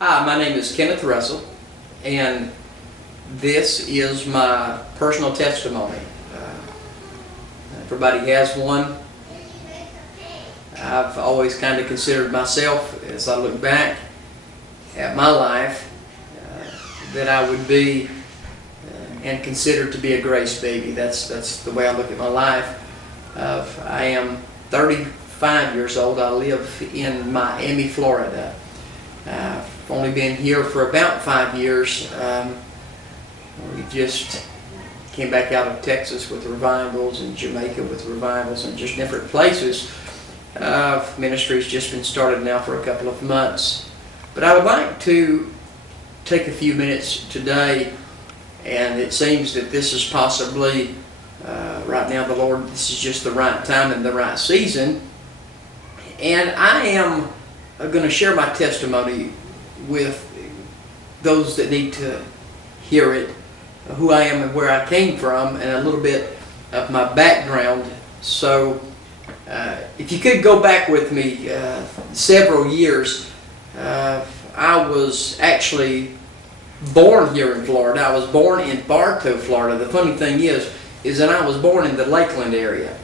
Hi, my name is Kenneth Russell, and this is my personal testimony. Everybody has one. I've always kind of considered myself, as I look back at my life, that I would be and considered to be a grace baby. That's the way I look at my life. I am 35 years old. I live in Miami, Florida. I've only been here for about 5 years. We just came back out of Texas with revivals, and Jamaica with revivals, and just different places. Ministry's just been started now for a couple of months. But I would like to take a few minutes today, and it seems that this is possibly, right now, the Lord, this is just the right time and the right season. And I am going to share my testimony with those that need to hear it, who I am and where I came from, and a little bit of my background. So if you could go back with me several years, I was actually born here in Florida. I was born in Bartow, Florida. The funny thing is that I was born in the Lakeland area,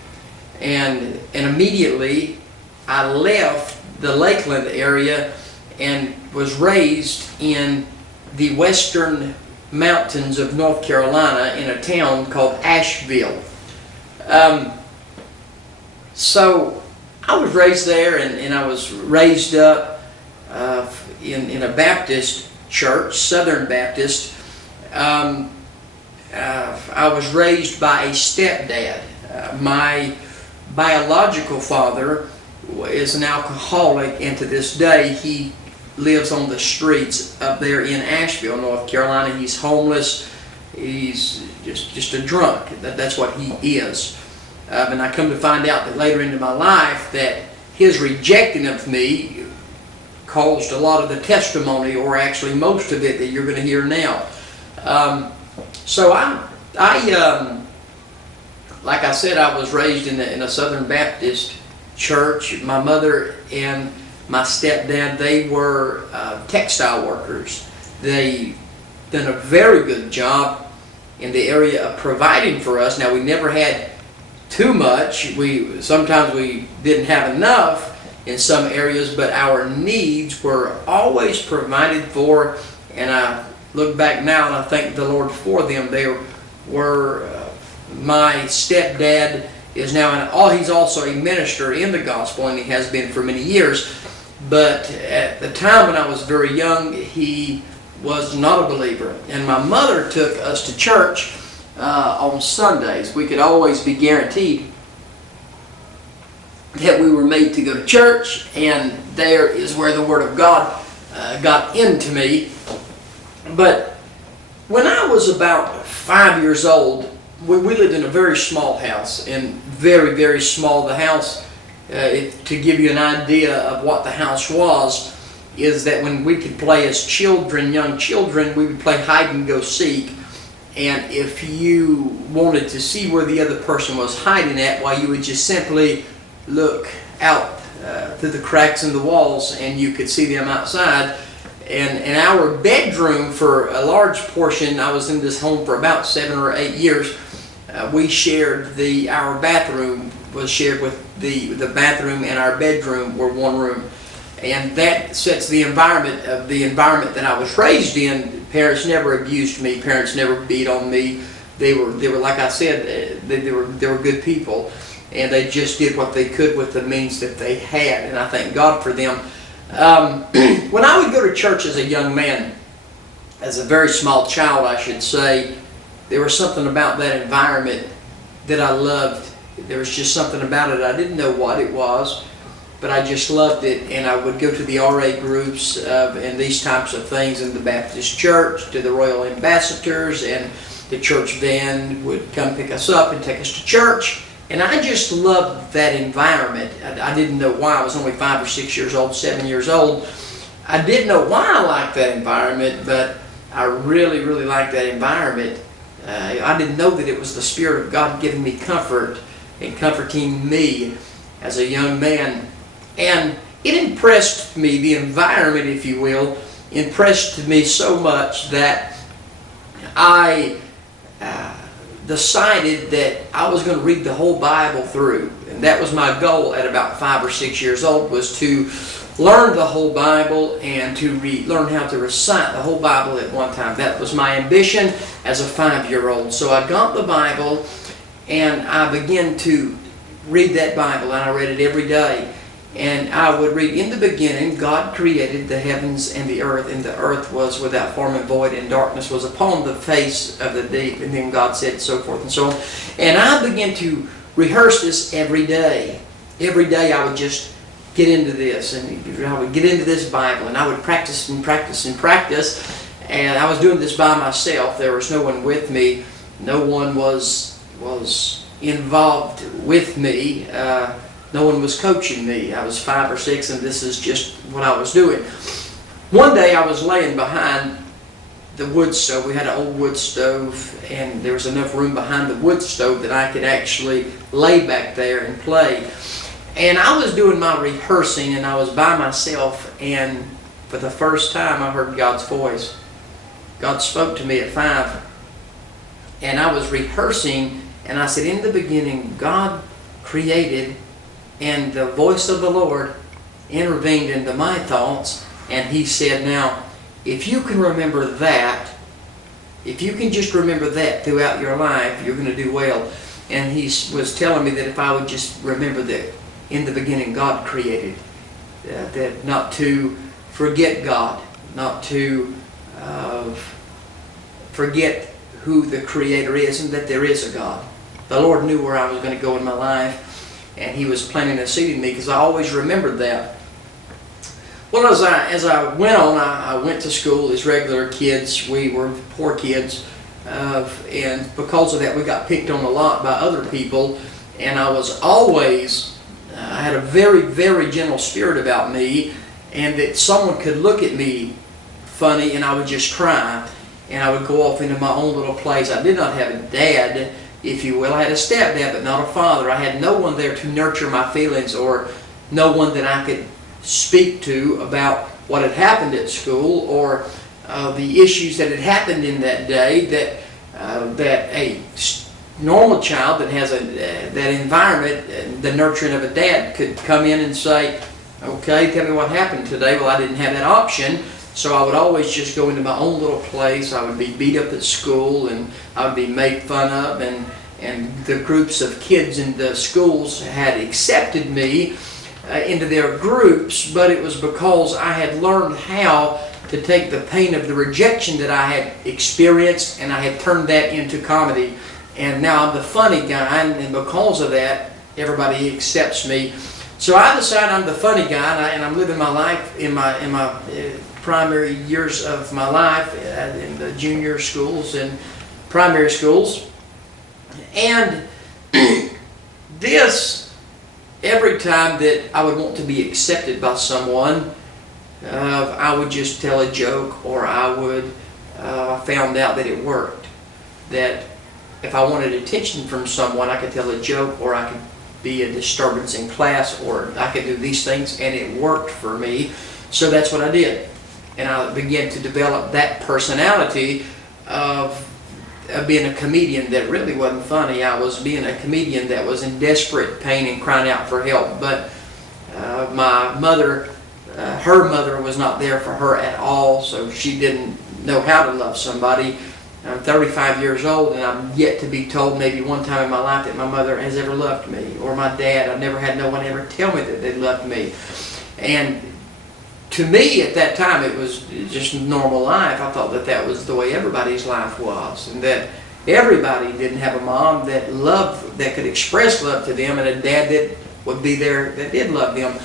and immediately I left the Lakeland area and was raised in the western mountains of North Carolina in a town called Asheville. So I was raised there, and I was raised up in a Baptist church, Southern Baptist. I was raised by a stepdad. My biological father is an alcoholic, and to this day he lives on the streets up there in Asheville, North Carolina. He's homeless. He's just a drunk. That's what he is. And I come to find out that later into my life that his rejecting of me caused a lot of the testimony, or actually most of it, that you're going to hear now. So like I said, I was raised in a Southern Baptist church. My mother and my stepdad, they were textile workers. They done a very good job in the area of providing for us. Now, we never had too much. Sometimes we didn't have enough in some areas, but our needs were always provided for. And I look back now and I thank the Lord for them. They were my stepdad is now he's also a minister in the gospel, and he has been for many years. But at the time when I was very young, he was not a believer. And my mother took us to church on Sundays. We could always be guaranteed that we were made to go to church, and there is where the Word of God got into me. But when I was about 5 years old, we lived in a very small house, and very, very small. The house, to give you an idea of what the house was, is that when we could play as children, young children, we would play hide and go seek. And if you wanted to see where the other person was hiding at, well, you would just simply look out through the cracks in the walls, and you could see them outside. And in our bedroom, for a large portion, I was in this home for about 7 or 8 years. We shared our bathroom was shared with the bathroom, and our bedroom were one room. And that sets the environment that I was raised in. Parents never abused me. Parents never beat on me. They were like I said, they were good people, and they just did what they could with the means that they had. And I thank God for them. When I would go to church as a young man, as a very small child, I should say, there was something about that environment that I loved. There was just something about it. I didn't know what it was, but I just loved it. And I would go to the RA groups and these types of things in the Baptist church, to the Royal Ambassadors, and the church van would come pick us up and take us to church. And I just loved that environment. I didn't know why. I was only 5 or 6 years old, 7 years old. I didn't know why I liked that environment, but I really, really liked that environment. I didn't know that it was the Spirit of God giving me comfort and comforting me as a young man. And it impressed me, the environment, if you will, impressed me so much that I decided that I was going to read the whole Bible through. And that was my goal at about 5 or 6 years old, was to learn the whole Bible and to learn how to recite the whole Bible at one time. That was my ambition as a 5-year-old. So I got the Bible and I began to read that Bible, and I read it every day. And I would read, in the beginning, God created the heavens and the earth was without form and void, and darkness was upon the face of the deep. And then God said, so forth and so on. And I began to rehearse this every day. Every day I would just get into this, and I would get into this Bible, and I would practice and practice and practice. And I was doing this by myself. There was no one with me. No one was involved with me. No one was coaching me. I was 5 or 6, and this is just what I was doing. One day I was laying behind the wood stove. We had an old wood stove, and there was enough room behind the wood stove that I could actually lay back there and play. And I was doing my rehearsing, and I was by myself, and for the first time I heard God's voice. God spoke to me at 5, and I was rehearsing, and I said, in the beginning God created, and the voice of the Lord intervened into my thoughts, and He said, now, if you can remember that, if you can just remember that throughout your life, you're going to do well. And He was telling me that if I would just remember that in the beginning God created, that not to forget God, not to forget who the Creator is, and that there is a God. The Lord knew where I was going to go in my life, and He was planting a seed in me, because I always remembered that. Well, as I went on, I went to school as regular kids. We were poor kids, and because of that, we got picked on a lot by other people. And I was always, I had a very, very gentle spirit about me, and that someone could look at me funny, and I would just cry, and I would go off into my own little place. I did not have a dad, if you will. I had a stepdad, but not a father. I had no one there to nurture my feelings, or no one that I could speak to about what had happened at school, or the issues that had happened in that day, that a normal child that has that environment, the nurturing of a dad, could come in and say, okay, tell me what happened today. Well, I didn't have that option. So I would always just go into my own little place. I would be beat up at school, and I would be made fun of, and the groups of kids in the schools had accepted me into their groups, but it was because I had learned how to take the pain of the rejection that I had experienced, and I had turned that into comedy. And now I'm the funny guy, and because of that, everybody accepts me. So I decide I'm the funny guy, and I'm living my life in my primary years of my life in the junior schools and primary schools. And this, every time that I would want to be accepted by someone, I would just tell a joke, or I found out that it worked. That if I wanted attention from someone, I could tell a joke, or I could be a disturbance in class, or I could do these things, and it worked for me. So that's what I did. And I began to develop that personality of being a comedian that really wasn't funny. I was being a comedian that was in desperate pain and crying out for help. But my mother, her mother was not there for her at all, so she didn't know how to love somebody. I'm 35 years old, and I'm yet to be told maybe one time in my life that my mother has ever loved me, or my dad. I've never had no one ever tell me that they loved me. And to me, at that time, it was just normal life. I thought that that was the way everybody's life was, and that everybody didn't have a mom that loved, that could express love to them, and a dad that would be there that did love them.